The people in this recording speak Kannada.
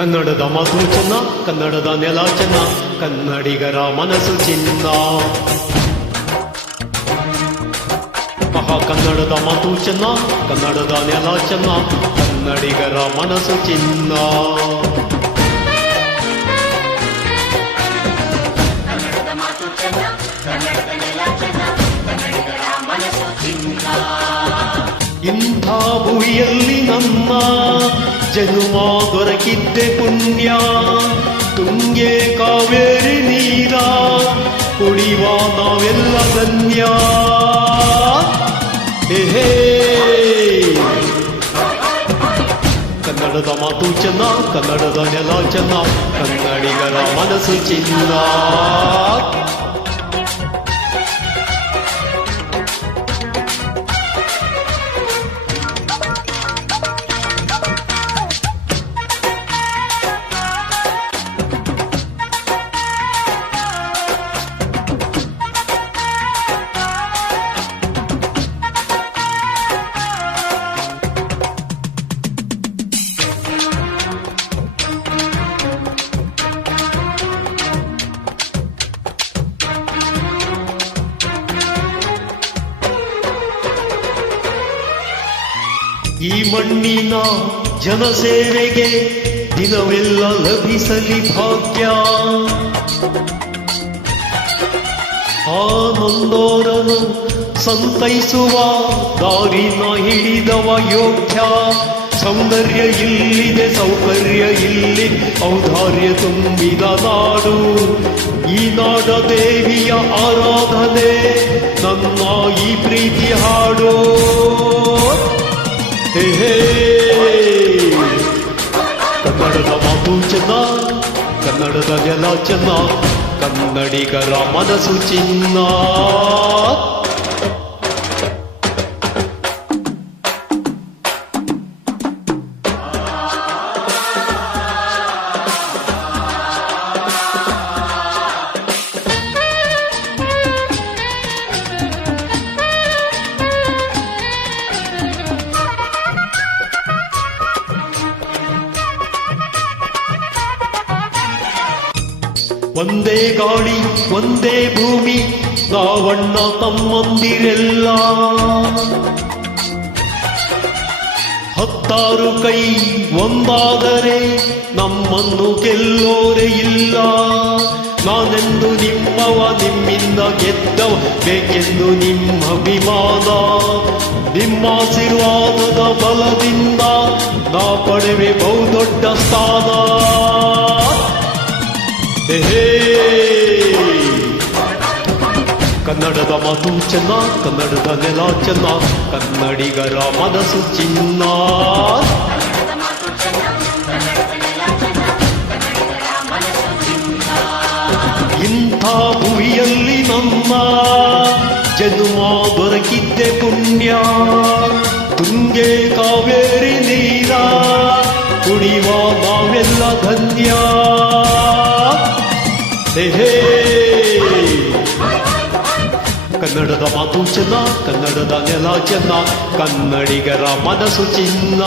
ಕನ್ನಡದ ಮಾತು ಚೆನ್ನ, ಕನ್ನಡದ ನೆಲ ಚೆನ್ನ, ಕನ್ನಡಿಗರ ಮನಸ್ಸು ಚಿನ್ನ. ಕನ್ನಡದ ಮಾತು ಚೆನ್ನ, ಕನ್ನಡದ ನೆಲ ಚೆನ್ನ, ಕನ್ನಡಿಗರ ಮನಸ್ಸು ಚಿನ್ನ. ಇಂಥ ಭೂಮಿಯಲ್ಲಿ ನಮ್ಮ ಜನ್ಮ ದೊರಕಿದ್ದೆ ಪುಣ್ಯ. ತುಂಗೆ ಕಾವೇರಿ ನೀರ ಕುಡಿಯುವ ನಾವೆಲ್ಲ ಧನ್ಯ. ಹೇ ಕನ್ನಡದ ಮಾತು ಚೆನ್ನ, ಕನ್ನಡದ ನೆಲ ಚೆನ್ನ, ಕನ್ನಡಿಗರ ಮನಸ್ಸು ಚಿನ್ನ. ಈ ಮಣ್ಣಿನ ಜನಸೇವೆಗೆ ದಿನವೆಲ್ಲ ಲಭಿಸಲಿ ಭಾಗ್ಯ. ಆನಂದರನು ಸಂತೈಸುವ ದಾರಿನ ಹಿಡಿದವ ಯೋಗ್ಯ. ಸೌಂದರ್ಯ ಇಲ್ಲಿದೆ, ಸೌಕರ್ಯ ಇಲ್ಲಿ, ಔದಾರ್ಯ ತುಂಬಿದ ನಾಡು. ಈ ನಾಡ ದೇವಿಯ ಆರಾಧನೆ ನನ್ನ ಈ ಪ್ರೀತಿ ಹಾಡು. ಹೇ ಕನ್ನಡದ ಮಾತು ಚೆನ್ನ, ಕನ್ನಡದ ನೆಲ ಚೆನ್ನ, ಕನ್ನಡಿಗರ ಮನಸ್ಸು ಚಿನ್ನ. ಒಂದೇ ಗಾಳಿ ಒಂದೇ ಭೂಮಿ, ನಾವಣ್ಣ ತಮ್ಮಂದಿರೆಲ್ಲ. 10 ಕೈ ಒಂದಾದರೆ ನಮ್ಮನ್ನು ಗೆಲ್ಲೋರೆ ಇಲ್ಲ. ನಾನೆಂದು ನಿಮ್ಮವ, ನಿಮ್ಮಿಂದ ಗೆದ್ದವ, ಬೇಕೆಂದು ನಿಮ್ಮ ಅಭಿಮಾನ. ನಿಮ್ಮ ಆಶೀರ್ವಾದದ ಬಲದಿಂದ ನಾ ಪಡೆವೆ ಬಹುದೊಡ್ಡ ಸ್ಥಾನ. ಕನ್ನಡದ ಮಾತು ಚೆನ್ನ, ಕನ್ನಡದ ನೆಲ ಚೆನ್ನ, ಕನ್ನಡಿಗರ ಮನಸ್ಸು ಚಿನ್ನ. ಇಂಥ ಭೂಮಿಯಲ್ಲಿ ನಮ್ಮ ಜನ್ಮ ದೊರಕಿದ್ದೆ ಪುಣ್ಯ. ತುಂಗೆ ಕಾವೇರಿ ನೀರ ಕುಡಿಯುವ ನಾವೆಲ್ಲ ಧನ್ಯ. ಹೇ ಕನ್ನಡದ ಮಾತು ಚೆನ್ನ, ಕನ್ನಡದ ನೆಲ ಚೆನ್ನ, ಕನ್ನಡಿಗರ ಮನಸ್ಸು ಚಿನ್ನ.